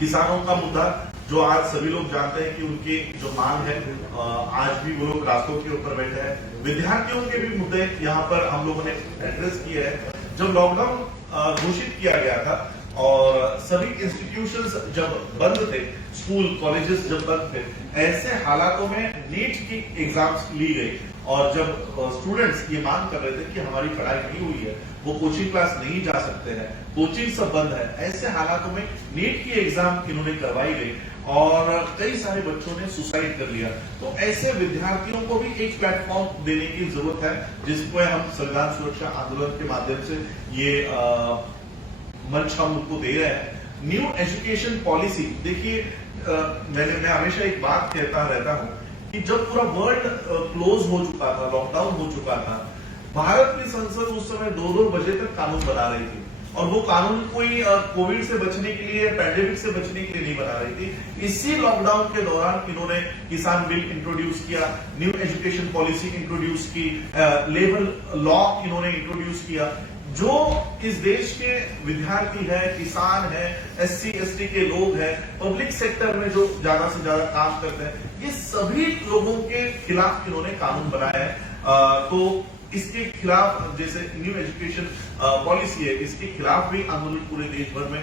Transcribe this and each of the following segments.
किसानों का मुद्दा जो आज सभी लोग जानते हैं कि उनकी जो मांग है, आज भी वो लोग रास्तों के ऊपर बैठे हैं। विद्यार्थियों के भी मुद्दे यहाँ पर हम लोगों ने एड्रेस किए हैं। जब लॉकडाउन घोषित किया गया था और सभी इंस्टीट्यूशंस जब बंद थे, स्कूल कॉलेजेस जब बंद थे, ऐसे हालातों में नीट की एग्जाम्स ली गई और जब स्टूडेंट्स ये मांग कर रहे थे कि हमारी पढ़ाई नहीं हुई है, वो कोचिंग क्लास नहीं जा सकते हैं, कोचिंग सब बंद है, ऐसे हालातों में नीट की एग्जाम इन्होंने करवाई गई और कई सारे बच्चों ने सुसाइड कर लिया। तो ऐसे विद्यार्थियों को भी एक प्लेटफॉर्म देने की जरूरत है, जिसको हम संविधान सुरक्षा आंदोलन के माध्यम से ये मंच हम उनको दे रहे हैं। न्यू एजुकेशन पॉलिसी, देखिए मैं हमेशा एक बात कहता रहता हूं कि जब पूरा वर्ल्ड क्लोज हो चुका था, लॉकडाउन हो चुका था, भारत की संसद उस समय 2-2 बजे तक कानून बना रही थी और वो कानून कोई कोविड से बचने के लिए, पैंडेमिक से बचने के लिए नहीं बना रही थी। इसी लॉकडाउन के दौरान इन्होंने किसान बिल इंट्रोड्यूस किया, न्यू एजुकेशन पॉलिसी इंट्रोड्यूस की, लेबर लॉ इन्होंने इंट्रोड्यूस किया। जो इस देश के विद्यार्थी है, किसान है, SC ST के लोग हैं, पब्लिक सेक्टर में जो ज्यादा से ज्यादा काम करते हैं, ये सभी लोगों के खिलाफ इन्होंने कानून बनाया है। तो इसके खिलाफ जैसे न्यू एजुकेशन पॉलिसी है, इसके खिलाफ भी आंदोलन पूरे देश भर में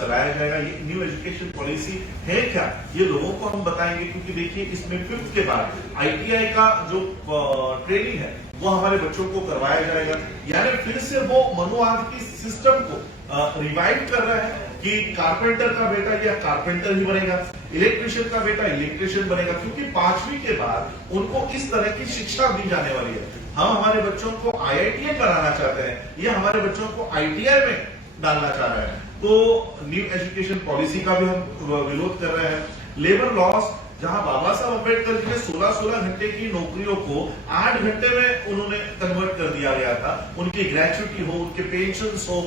चलाया जाएगा। ये न्यू एजुकेशन पॉलिसी है क्या, ये लोगों को हम बताएंगे, क्योंकि देखिए इसमें 5th के बाद ITI का जो ट्रेनिंग है वो हमारे बच्चों को करवाया जाएगा। यानी फिर से वो मनुवाद की सिस्टम को रिवाइव कर रहा है कि कारपेंटर का बेटा या कारपेंटर ही बनेगा, इलेक्ट्रिशियन का बेटा इलेक्ट्रिशियन बनेगा, क्योंकि 5वीं के बाद उनको इस तरह की शिक्षा दी जाने वाली है। हम हमारे बच्चों को IITian बनाना चाहते हैं, ये हमारे बच्चों को ITI में डालना चाह रहे हैं। तो न्यू एजुकेशन पॉलिसी का भी हम विरोध कर रहे हैं। लेबर लॉस, जहां बाबा साहब अम्बेडकर जी ने 16-16 घंटे की नौकरियों को 8 घंटे में उन्होंने कन्वर्ट कर दिया गया था, उनकी ग्रेचुटी हो, उनके पेंशन हो,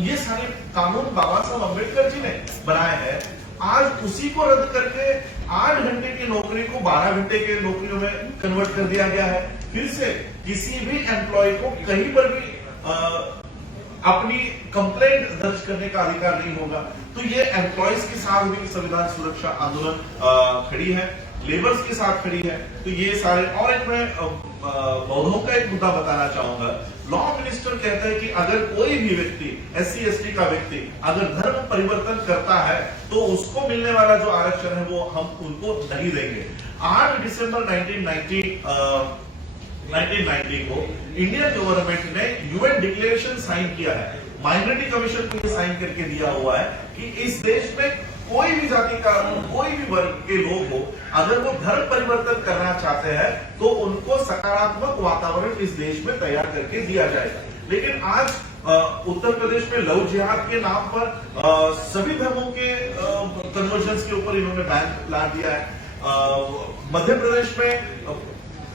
ये सारे कानून बाबा साहब अम्बेडकर जी ने बनाए हैं। आज उसी को रद्द करके 8 घंटे की नौकरी को 12 घंटे के नौकरियों में कन्वर्ट कर दिया गया है। फिर से किसी भी एम्प्लॉय को कहीं पर भी अपनी कंप्लेंट दर्ज करने का अधिकार नहीं होगा। तो ये एम्प्लॉयज के साथ भी संविधान सुरक्षा आंदोलन खड़ी है, लेबर्स के साथ खड़ी है। तो ये सारे, और एक मैं बौद्धों का एक मुद्दा बताना चाहूंगा। लॉ मिनिस्टर कहता है कि अगर कोई भी व्यक्ति, SC ST का व्यक्ति अगर धर्म परिवर्तन करता है तो उसको मिलने वाला जो आरक्षण है वो हम उनको नहीं देंगे। 8 दिसंबर 1990 को इंडियन गवर्नमेंट ने UN डिक्लेरेशन साइन किया है, माइनॉरिटी कमीशन को ये साइन करके दिया हुआ है कि इस देश में कोई भी जाति का, कोई भी वर्ग के लोग हो, अगर वो धर्म परिवर्तन करना चाहते हैं तो उनको सकारात्मक वातावरण इस देश में तैयार करके दिया जाएगा। लेकिन आज उत्तर प्रदेश में लव जिहाद के नाम पर सभी धर्मों के कन्वर्जन के ऊपर इन्होंने बैन ला दिया है। मध्य प्रदेश में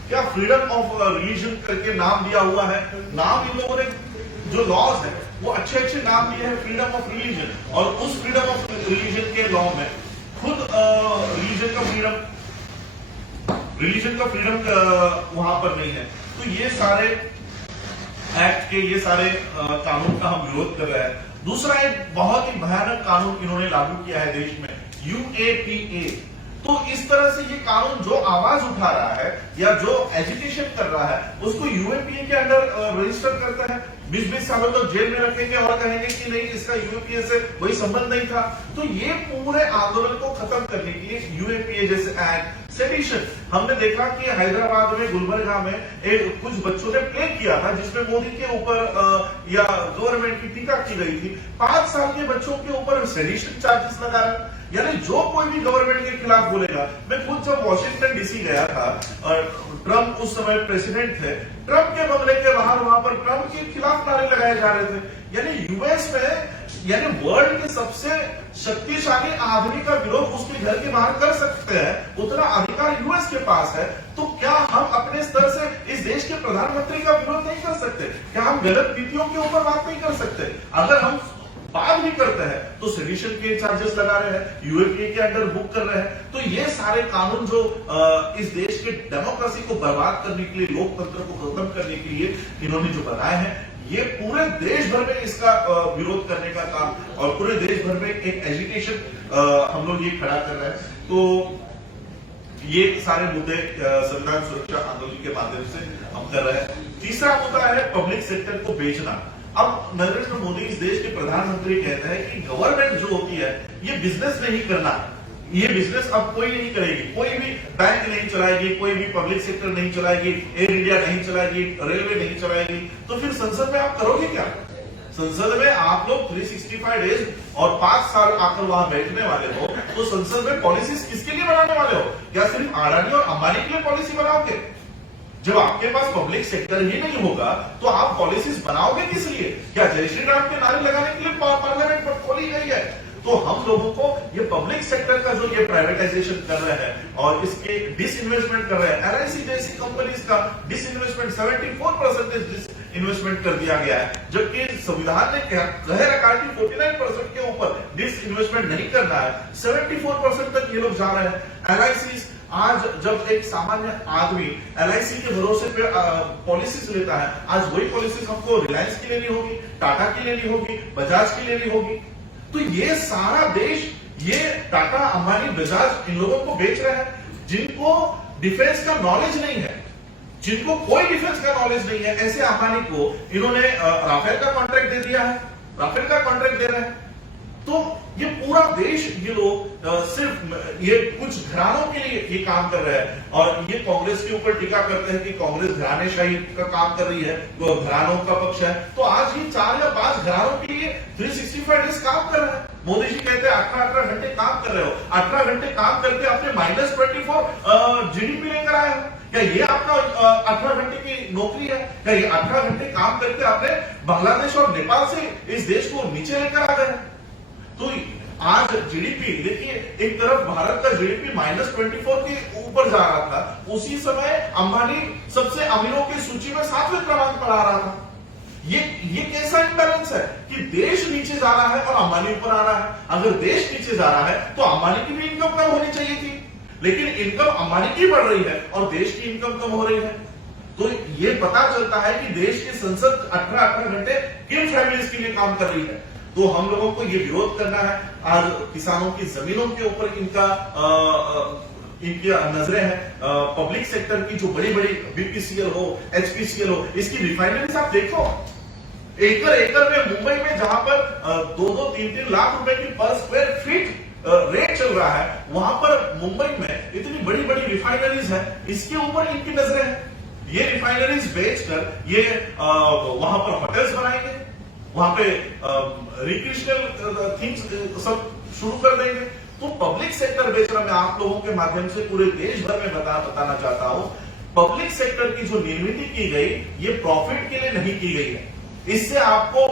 क्या फ्रीडम ऑफ रिलीजन करके नाम दिया हुआ है। नाम इन लोगों ने जो लॉज है वो अच्छे अच्छे नाम दिए हैं, फ्रीडम ऑफ रिलीजन, और उस फ्रीडम ऑफ रिलीजन के लॉ में खुद रिलीजन का फ्रीडम वहां पर नहीं है। तो ये सारे एक्ट के, ये सारे कानून का हम विरोध कर रहे हैं। दूसरा एक बहुत ही भयानक कानून इन्होंने लागू किया है देश में, UAPA। तो इस तरह से ये कानून जो आवाज उठा रहा है या जो एजुकेशन कर रहा है उसको UAPA के अंडर रजिस्टर करता है। 20-20 सालों तक जेल में रखेंगे और कहेंगे कि नहीं, इसका UAPA से कोई संबंध नहीं था। तो ये पूरे आंदोलन को खत्म करने के लिए UAPA जैसे एक्ट, सेडिशन, हमने देखा कि हैदराबाद में, गुलबर्गा में कुछ बच्चों ने प्ले किया था जिसमें मोदी के ऊपर या गवर्नमेंट की टीका की गई थी। 5 साल के बच्चों के ऊपर सेडिशन चार्जेस लगा रहे। यानी जो कोई भी गवर्नमेंट के खिलाफ बोलेगा, मैं खुद जब वॉशिंगटन DC गया था और ट्रम्प उस समय प्रेसिडेंट थे, ट्रम्प के बंगले के बाहर वहां पर ट्रम्प के खिलाफ नारे लगाए जा रहे थे। यानी US में, यानी वर्ल्ड के सबसे शक्तिशाली आदमी का विरोध उसके घर के बाहर कर सकते हैं, उतना अधिकार US के पास है। तो क्या हम अपने स्तर से इस देश के प्रधानमंत्री का विरोध नहीं कर सकते? क्या हम गलत नीतियों के ऊपर बात नहीं कर सकते? अगर हम बात भी करते हैं तो सेडिशन के चार्जेस लगा रहे हैं, UAPA के अंडर बुक कर रहे हैं। तो ये सारे कानून जो इस देश के डेमोक्रेसी को बर्बाद करने के लिए, लोकतंत्र को खत्म करने के लिए इन्होंने जो बनाए हैं, ये पूरे देश भर में इसका विरोध करने का काम और पूरे देश भर में एक एजुकेशन हम लोग ये खड़ा कर रहे हैं। तो ये सारे मुद्दे संविधान सुरक्षा आंदोलन के माध्यम से हम कर रहे हैं। तीसरा मुद्दा है पब्लिक सेक्टर को बेचना। अब नरेंद्र मोदी इस देश के प्रधानमंत्री कहते हैं कि गवर्नमेंट जो होती है ये बिजनेस नहीं करना, ये बिजनेस अब कोई नहीं करेगी, कोई भी बैंक नहीं चलाएगी, कोई भी पब्लिक सेक्टर नहीं चलाएगी, एयर इंडिया नहीं चलाएगी, रेलवे नहीं चलाएगी। तो फिर संसद में आप करोगे क्या? संसद में आप लोग 365 डेज और 5 साल आकर वहां बैठने वाले हो, तो संसद में पॉलिसीज किसके लिए बनाने वाले हो? क्या सिर्फ अडानी और अंबानी के लिए पॉलिसी बनाओगे? जब आपके पास पब्लिक सेक्टर ही नहीं होगा तो आप पॉलिसीज बनाओगे किस लिए? क्या जय श्री राम के नारे लगाने के लिए पार्लियामेंट पर खोली गई है? तो हम लोगों को ये पब्लिक सेक्टर का जो ये प्राइवेटाइजेशन कर रहे हैं और इसके डिसइन्वेस्टमेंट कर रहे हैं, एलआईसी जैसी कंपनीज का डिसइन्वेस्टमेंट 74% डिसइन्वेस्टमेंट कर दिया गया है, जबकि संविधान ने कह रखा है कि 49% के ऊपर डिसइन्वेस्टमेंट नहीं करना है। 74% तक ये लोग जा रहे हैं। एलआईसी आज जब एक सामान्य आदमी एलआईसी के भरोसे पे पॉलिसीज लेता है, आज वही पॉलिसीज हमको रिलायंस की लेनी होगी, टाटा की लेनी होगी, बजाज की लेनी होगी। तो ये सारा देश ये टाटा, अंबानी, बजाज इन लोगों को बेच रहे हैं जिनको डिफेंस का नॉलेज नहीं है, जिनको कोई डिफेंस का नॉलेज नहीं है। ऐसे अंबानी को इन्होंने राफेल का कॉन्ट्रैक्ट दे दिया है, राफेल का कॉन्ट्रैक्ट दे रहे हैं। तो ये पूरा देश ये लोग सिर्फ ये कुछ घरानों के लिए ये काम कर रहे हैं और ये कांग्रेस के ऊपर टीका करते हैं कि कांग्रेस घरानेशाही का काम कर रही है, तो घरानों का पक्ष है। तो आज ये 4 या 5 घरानों के लिए 365 डेज काम कर रहे हैं। मोदी जी कहते हैं 18 घंटे काम कर रहे हो, 18 घंटे काम करके आपने -24 जीडीपी लेकर आए हो। क्या ये आपका 18 घंटे की नौकरी है? क्या ये 18 घंटे काम करके आपने बांग्लादेश और नेपाल से इस देश को नीचे लेकर आ गए? तो आज जीडीपी देखिए, एक तरफ भारत का जीडीपी -24 के ऊपर जा रहा था, उसी समय अंबानी सबसे अमीरों की सूची में 7वें क्रमांक पर आ रहा था। ये कैसा इम्बैलेंस है कि देश नीचे जा रहा है और अंबानी ऊपर आ रहा है? अगर देश नीचे जा रहा है तो अंबानी की भी इनकम कम होनी चाहिए थी, लेकिन इनकम अंबानी की बढ़ रही है और देश की इनकम कम हो रही है। तो ये पता चलता है कि देश की संसद 18 घंटे किन फैमिलीज के लिए काम कर रही है। तो हम लोगों को ये विरोध करना है। आज किसानों की जमीनों के ऊपर इनकी नजरें हैं। पब्लिक सेक्टर की जो बड़ी बड़ी बीपीसीएल हो, एचपीसीएल हो, इसकी रिफाइनरीज आप देखो, एकड़ में मुंबई में जहां पर 2-3 लाख रुपए की पर स्क्वायर फीट रेट चल रहा है, वहां पर मुंबई में इतनी बड़ी बड़ी रिफाइनरीज है, इसके ऊपर इनकी नजरें हैं। ये रिफाइनरीज बेचकर ये वहां पर होटल्स बनाएंगे, वहां पे रिक्रिएशनल थिंग्स सब शुरू कर देंगे। तो पब्लिक सेक्टर बेचना, मैं आप लोगों के माध्यम से पूरे देश भर में बताना चाहता हूं, पब्लिक सेक्टर की जो निर्मित की गई ये प्रॉफिट के लिए नहीं की गई है। इससे आपको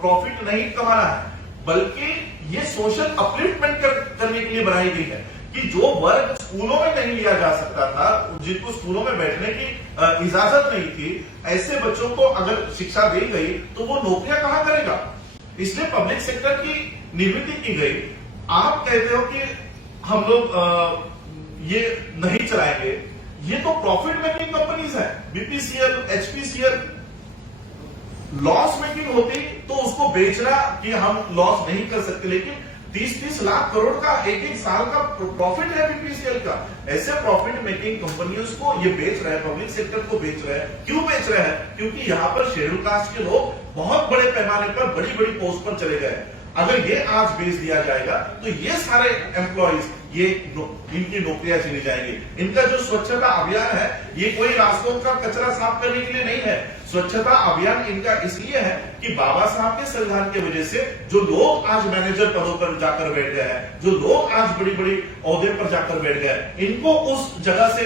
प्रॉफिट नहीं कमाना है, बल्कि ये सोशल अपलिफ्टमेंट करने के लिए बनाई गई है कि जो वर्ग स्कूलों में नहीं लिया जा सकता था, जिनको स्कूलों में बैठने की इजाजत नहीं थी, ऐसे बच्चों को अगर शिक्षा दी गई तो वो नौकरियां कहां करेगा? इसलिए पब्लिक सेक्टर की निर्मित की गई। आप कहते हो कि हम लोग ये नहीं चलाएंगे, ये तो प्रॉफिट मेकिंग कंपनीज है। बीपीसीएल, एचपीसीएल लॉस मेकिंग होती तो उसको बेचना कि हम लॉस नहीं कर सकते, लेकिन 30-30 लाख करोड़ का एक साल का प्रॉफिट है बीपीसीएल का। ऐसे प्रॉफिट मेकिंग कंपनियों को ये बेच रहे हैं, पब्लिक सेक्टर को बेच रहे हैं। क्यों बेच रहे हैं? क्योंकि यहाँ पर शेड्यूल कास्ट के लोग बहुत बड़े पैमाने पर बड़ी बड़ी पोस्ट पर चले गए। अगर ये आज बेच दिया जाएगा तो ये सारे एम्प्लॉइज इनकी नौकरियां चली जाएंगी। इनका जो स्वच्छता अभियान है ये कोई रास्तों का कचरा साफ करने के लिए नहीं है। स्वच्छता अभियान इनका इसलिए है कि बाबा साहब के संविधान की वजह से जो लोग आज मैनेजर पदों पर जाकर बैठ गए हैं, जो लोग आज बड़ी बड़ी ओहदे पर जाकर बैठ गए, इनको उस जगह से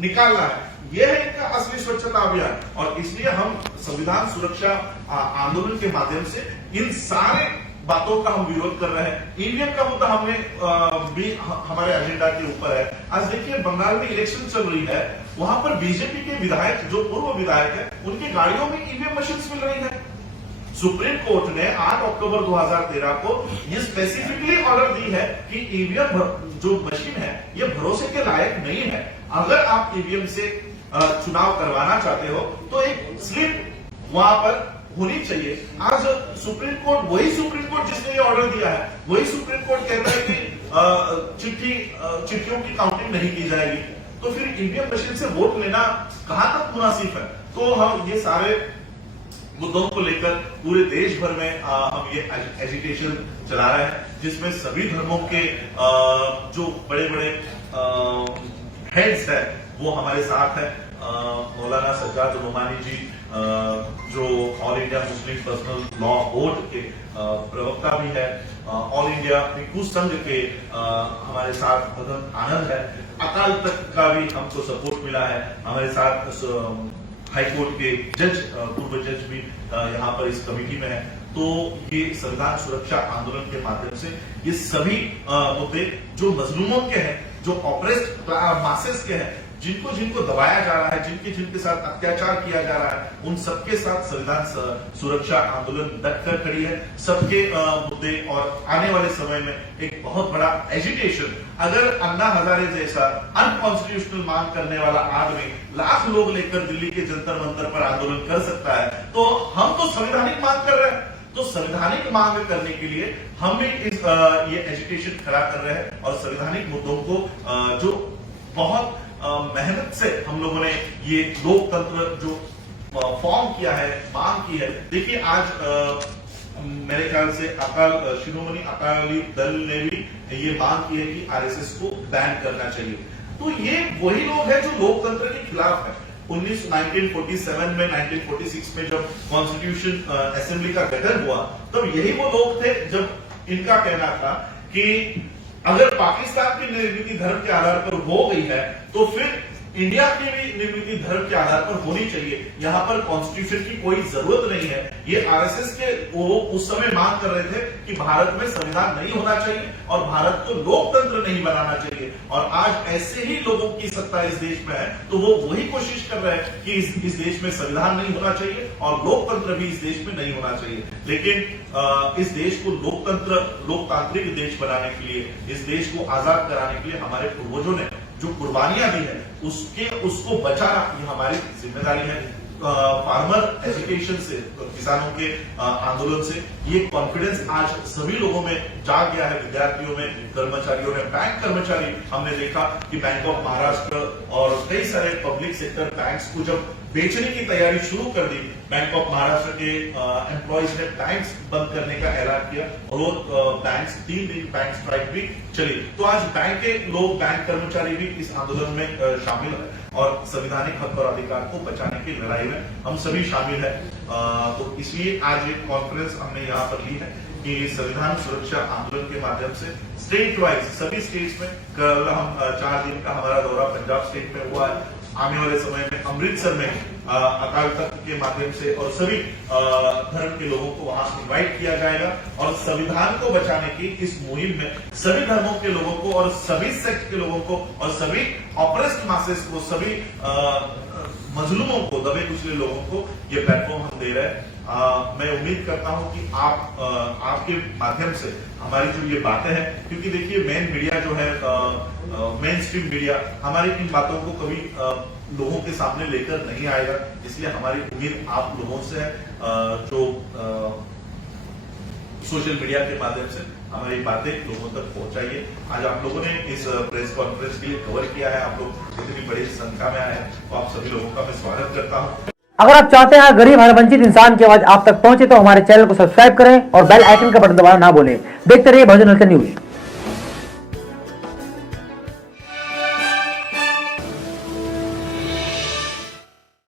निकालना है। यह है इनका असली स्वच्छता अभियान। और इसलिए हम संविधान सुरक्षा आंदोलन के माध्यम से इन सारे बातों का हम विरोध कर रहे हैं। ईवीएम का मुद्दा हमने भी हमारे एजेंडा के ऊपर है। आज देखिए बंगाल में इलेक्शन चल रही है, वहां पर बीजेपी के विधायक जो पूर्व विधायक है उनकी गाड़ियों में ईवीएम मशीन मिल रही है। सुप्रीम कोर्ट ने 8 अक्टूबर 2013 को ये स्पेसिफिकली ऑर्डर दी है कि ईवीएम जो मशीन है ये भरोसे के लायक नहीं है। अगर आप ईवीएम से चुनाव करवाना चाहते हो तो एक स्लिप वहां पर होनी चाहिए। आज सुप्रीम कोर्ट, वही सुप्रीम कोर्ट जिसने ये ऑर्डर दिया है, वही सुप्रीम कोर्ट कहता है कि चिट्ठियों की काउंटिंग नहीं की जाएगी, तो फिर ईवीएम मशीन से वोट लेना कहां तक मुनासिब है। तो हम ये सारे मुद्दों को लेकर पूरे देश भर में हम ये एजुकेशन चला रहे हैं, जिसमें सभी धर्मों के जो बड़े बड़े हेड्स है वो हमारे साथ है। मौलाना सज्जाद नुमानी जी जो all India Muslim personal law board के प्रवक्ता भी है, ऑल इंडिया भिक्षु संघ के हमारे साथ भगत आनंद है, अकाल तख्त का भी हमको सपोर्ट मिला है, हमारे साथ हाईकोर्ट के जज, पूर्व जज भी यहाँ पर इस कमेटी में है। तो ये संविधान सुरक्षा आंदोलन के माध्यम से ये सभी मुद्दे जो मजलूमों के हैं, जो ऑप्रेस्ड मासेस के हैं, जिनको दबाया जा रहा है, जिनके साथ अत्याचार किया जा रहा है, उन सबके साथ संविधान सुरक्षा आंदोलन डटकर खड़ी है। सबके मुद्दे और आने वाले समय में एक बहुत बड़ा एजिटेशन, अगर अन्ना हजारे जैसा अनकॉन्स्टिट्यूशनल मांग करने वाला आदमी लाख लोग लेकर दिल्ली के जंतर मंतर पर आंदोलन कर सकता है, तो हम तो संवैधानिक मांग कर रहे हैं। तो संवैधानिक मांग करने के लिए हम भी ये एजुकेशन खड़ा कर रहे हैं और संवैधानिक मुद्दों को जो बहुत मेहनत से हम लोगों ने ये लोकतंत्र जो फॉर्म किया है, मांग की है। देखिए आज मेरे ख्याल से शिरोमणि अकाली दल ने भी ये मांग की है कि आरएसएस को बैन करना चाहिए। तो ये वही लोग हैं जो लोकतंत्र के खिलाफ है। 1947 में, 1946 में जब कॉन्स्टिट्यूशन असेंबली का गठन हुआ, तब यही वो लोग थे जब इनका कहना था कि अगर पाकिस्तान की निर्मिति धर्म के आधार पर हो गई है, तो फिर इंडिया की भी निर्मिति धर्म के आधार पर होनी चाहिए। यहाँ पर कॉन्स्टिट्यूशन की कोई जरूरत नहीं है। ये आरएसएस के वो उस समय मांग कर रहे थे कि भारत में संविधान नहीं होना चाहिए और भारत को लोकतंत्र नहीं बनाना चाहिए। और आज ऐसे ही लोगों की सत्ता इस देश में है, तो वो वही कोशिश कर रहे हैं कि इस देश में संविधान नहीं होना चाहिए और लोकतंत्र भी इस देश में नहीं होना चाहिए। लेकिन इस देश को लोकतांत्रिक देश बनाने के लिए, इस देश को आजाद कराने के लिए हमारे पूर्वजों ने जो कुर्बानियां दी है, उसको बचाना ये हमारी जिम्मेदारी है। फार्मर एजुकेशन से, किसानों के आंदोलन से ये कॉन्फिडेंस आज सभी लोगों में जाग गया है, विद्यार्थियों में, कर्मचारियों में। बैंक कर्मचारी, हमने देखा कि बैंक ऑफ महाराष्ट्र और कई सारे पब्लिक सेक्टर बैंक्स को जब बेचने की तैयारी शुरू कर दी, बैंक ऑफ महाराष्ट्र के एम्प्लॉइज ने बैंक्स बंद करने का ऐलान किया और वो बैंक्स 3 दिन बैंक स्ट्राइक भी चली। तो आज बैंक के लोग, बैंक कर्मचारी भी इस आंदोलन में शामिल है और संवैधानिक हक और अधिकार को बचाने की लड़ाई में हम सभी शामिल है। तो इसलिए आज एक कॉन्फ्रेंस हमने यहाँ पर ली है कि संविधान सुरक्षा आंदोलन के माध्यम से स्टेट वाइज सभी स्टेट्स में, कल हम 4 दिन का हमारा दौरा पंजाब स्टेट में हुआ है। आने वाले समय में अमृतसर में अकाल तख्त के माध्यम से और सभी धर्म के लोगों को वहां इनवाइट किया जाएगा और संविधान को बचाने की इस मुहिम में सभी धर्मों के लोगों को और सभी सेक्ट के लोगों को और सभी ऑप्रेस्ड मासेस को, सभी मजलूमों को, दबे कुचले लोगों को ये प्लेटफॉर्म हम दे रहे हैं। मैं उम्मीद करता हूं कि आपके माध्यम से हमारी जो ये बातें हैं, क्योंकि देखिए मेन मीडिया जो है, मेन स्ट्रीम मीडिया हमारी इन बातों को कभी लोगों के सामने लेकर नहीं आएगा, इसलिए हमारी उम्मीद आप लोगों से है जो सोशल मीडिया के माध्यम से हमारी बातें लोगों तक पहुंचाइए। आज आप लोगों ने इस प्रेस कॉन्फ्रेंस के लिए कवर किया है, आप लोग इतनी बड़ी संख्या में आए हैं, तो आप सभी लोगों का मैं स्वागत करता हूं। अगर आप चाहते हैं गरीब हर वंचित इंसान की आवाज आप तक पहुंचे, तो हमारे चैनल को सब्सक्राइब करें और बेल आइकन का बटन दबाना ना भूलें। देखते रहिए बहुजन हलचल न्यूज।